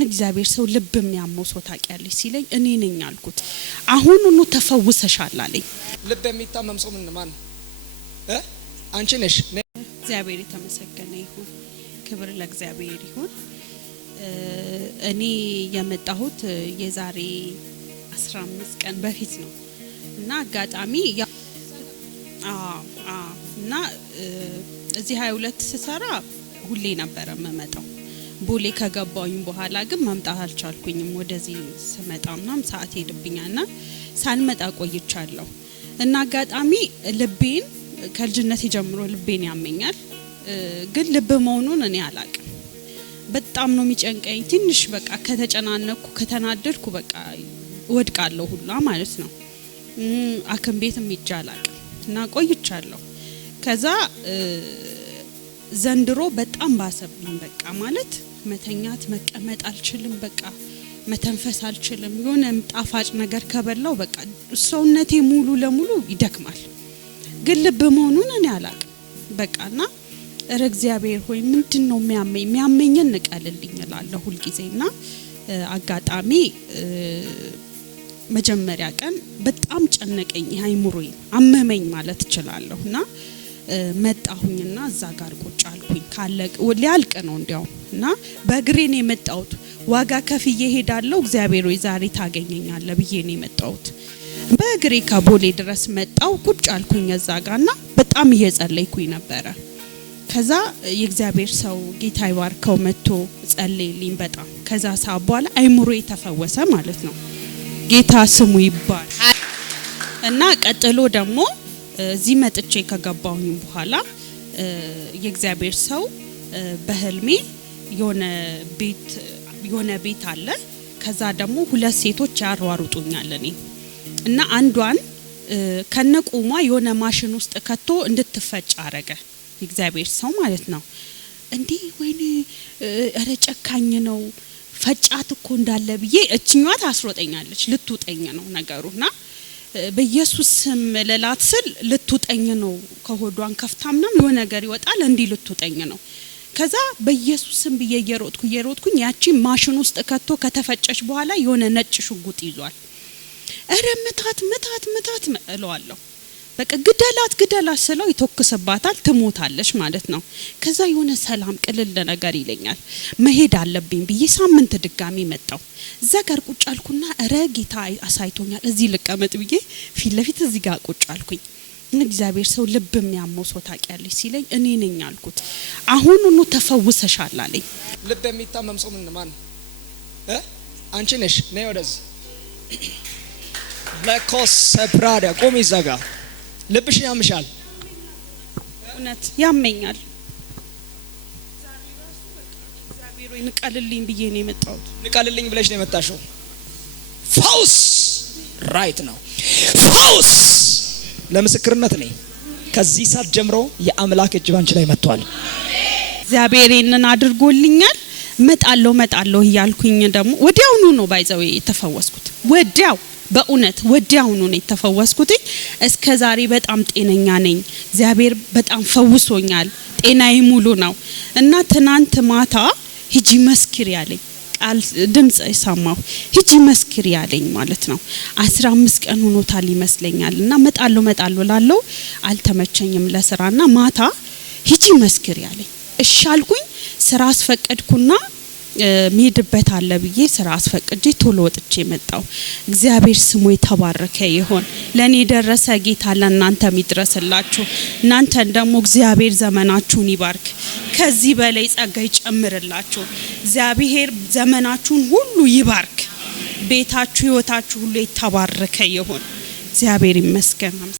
እግዚአብሔር ሰው ልብ የሚያመው ሰው ታውቂያለሽ ሲለኝ እኔ ነኝ አልኩት። አሁኑኑ ተፈውሰሻል አለኝ። ልብ የሚታመም ሰው ምን ማን አንቺ ነሽ? እግዚአብሔር የተመሰገነ ይሁን፣ ክብር ለእግዚአብሔር ይሁን። እኔ የመጣሁት የዛሬ 15 ቀን በፊት ነው እና አጋጣሚ እና እዚህ 22 ስሰራ ሁሌ ነበር መመጣው። ቦሌ ከገባሁኝ በኋላ ግን መምጣት አልቻልኩኝም። ወደዚህ ስመጣም ሰዓት ሄድብኛልና ሳልመጣ ቆይቻለሁ። እና አጋጣሚ ልቤን ከልጅነቴ ጀምሮ ልቤን ያመኛል፣ ግን ልብ መሆኑን እኔ አላቅም። በጣም ነው የሚጨንቀኝ። ትንሽ በቃ ከተጨናነኩ ከተናደድኩ በቃ ወድቃለሁ ሁላ ማለት ነው። አክም ቤትም ይጃላል እና ቆይቻለሁ። ከዛ ዘንድሮ በጣም ባሰብኝ። በቃ ማለት መተኛት መቀመጥ አልችልም፣ በቃ መተንፈስ አልችልም። የሆነ ጣፋጭ ነገር ከበላው በቃ ሰውነቴ ሙሉ ለሙሉ ይደክማል፣ ግን ልብ መሆኑን እኔ አላቅም። በቃና እግዚአብሔር ሆይ ምንድነው የሚያመኝን ንቀልልኝ እላለሁ ሁሉ ጊዜና አጋጣሚ መጀመሪያ ቀን በጣም ጨነቀኝ፣ አይምሮዬ አመመኝ ማለት እችላለሁና መጣሁኝና እዛ ጋር ቁጭ አልኩኝ። ካለቅ ሊያልቅ ነው እንዲያውና በእግሬ ነው የመጣሁት። ዋጋ ከፍዬ ሄዳለሁ፣ እግዚአብሔር ሆይ ዛሬ ታገኘኛለህ ብዬ ነው የመጣሁት። በእግሬ ከቦሌ ድረስ መጣሁ፣ ቁጭ አልኩኝ እዛ ጋርና በጣም እየጸለይኩኝ ነበረ። ከዛ የእግዚአብሔር ሰው ጌታ ይባርከው መጥቶ ጸለየልኝ በጣም። ከዛ ሰዓት በኋላ አይምሮዬ ተፈወሰ ማለት ነው። ጌታ ስሙ ይባል። እና ቀጥሎ ደግሞ እዚህ መጥቼ ከገባሁኝ በኋላ የእግዚአብሔር ሰው በህልሜ የሆነ ቤት አለ። ከዛ ደግሞ ሁለት ሴቶች ያሯሩጡኛል እኔ እና አንዷን ከነቁማ የሆነ ማሽን ውስጥ ከቶ እንድትፈጭ አረገ የእግዚአብሔር ሰው ማለት ነው። እንዴ ወይኔ እረ ጨካኝ ነው፣ ፈጫት እኮ እንዳለ ብዬ እችኛዋ ታስሮጠኛለች። ልትውጠኝ ነው ነገሩና በኢየሱስ ስም ለላት ስል ልትውጠኝ ነው። ከሆዷን ከፍታምናም የሆነ ነገር ይወጣል፣ እንዲ ልትውጠኝ ነው። ከዛ በኢየሱስ ስም ብዬ እየሮጥኩኝ ያቺ ማሽን ውስጥ ከቶ ከተፈጨች በኋላ የሆነ ነጭ ሽጉጥ ይዟል። እረ መታት እለዋለሁ። በቃ ግደላት ስለው ይተኩስባታል፣ ትሞታለች ማለት ነው። ከዛ የሆነ ሰላም ቅልል ነገር ይለኛል። መሄድ አለብኝ ብዬ ሳምንት ድጋሚ መጣው። እዛ ጋር ቁጭ አልኩና እረ ጌታ አሳይቶኛል እዚህ ልቀመጥ ብዬ ፊት ለፊት እዚህ ጋር ቁጭ አልኩኝ። እግዚአብሔር ሰው ልብ የሚያመው ሰው ታውቂያለሽ ሲለኝ እኔ ነኝ አልኩት። አሁኑኑ ተፈውሰሻል አለኝ። ልብ የሚታመም ሰው ምን ማን አንቺ ነሽ? ነይ ወደዚህ ለኮስ ሰፕራዳ ቆሚ ዘጋ። ልብሽ ያምሻል? እውነት ያመኛል። ዛሬ ራሱ በቃ እግዚአብሔር ወይ ንቀልልኝ ብዬ ነው የመጣሁት። ንቀልልኝ ብለሽ ነው የመጣሽው? ፈውስ ራይት ነው። ፈውስ ለምስክርነት ነኝ። ከዚህ ሰዓት ጀምሮ የአምላክ እጅ ባንቺ ላይ መጥቷል። እግዚአብሔር ይሄንን አድርጎልኛል። መጣለሁ እያልኩኝ ደግሞ ወዲያውኑ ነው ባይዘው የተፈወስኩት። በእውነት ወዲያውኑ ነው የተፈወስኩት። እስከ ዛሬ በጣም ጤነኛ ነኝ። እግዚአብሔር በጣም ፈውሶኛል። ጤናዬ ሙሉ ነው እና ትናንት ማታ ሂጂ መስክሪ ያለኝ ቃል ድምጽ ሰማሁ። ሂጂ መስክሪ ያለኝ ማለት ነው። 15 ቀን ሆኖታል ይመስለኛል እና መጣለሁ ላለው አልተመቸኝም ለስራና ማታ ሂጂ መስክሪ ያለኝ። እሺ አልኩኝ። ስራ አስፈቀድኩና ሚሄድበት አለ ብዬ ስራ አስፈቅጄ ቶሎ ወጥቼ መጣሁ። እግዚአብሔር ስሙ የተባረከ ይሁን። ለኔ ደረሰ ጌታ ለእናንተ ይድረስላችሁ። እናንተን ደግሞ እግዚአብሔር ዘመናችሁን ይባርክ፣ ከዚህ በላይ ጸጋ ይጨምርላችሁ። እግዚአብሔር ዘመናችሁን ሁሉ ይባርክ። ቤታችሁ ህይወታችሁ ሁሉ የተባረከ ይሁን። እግዚአብሔር ይመስገን።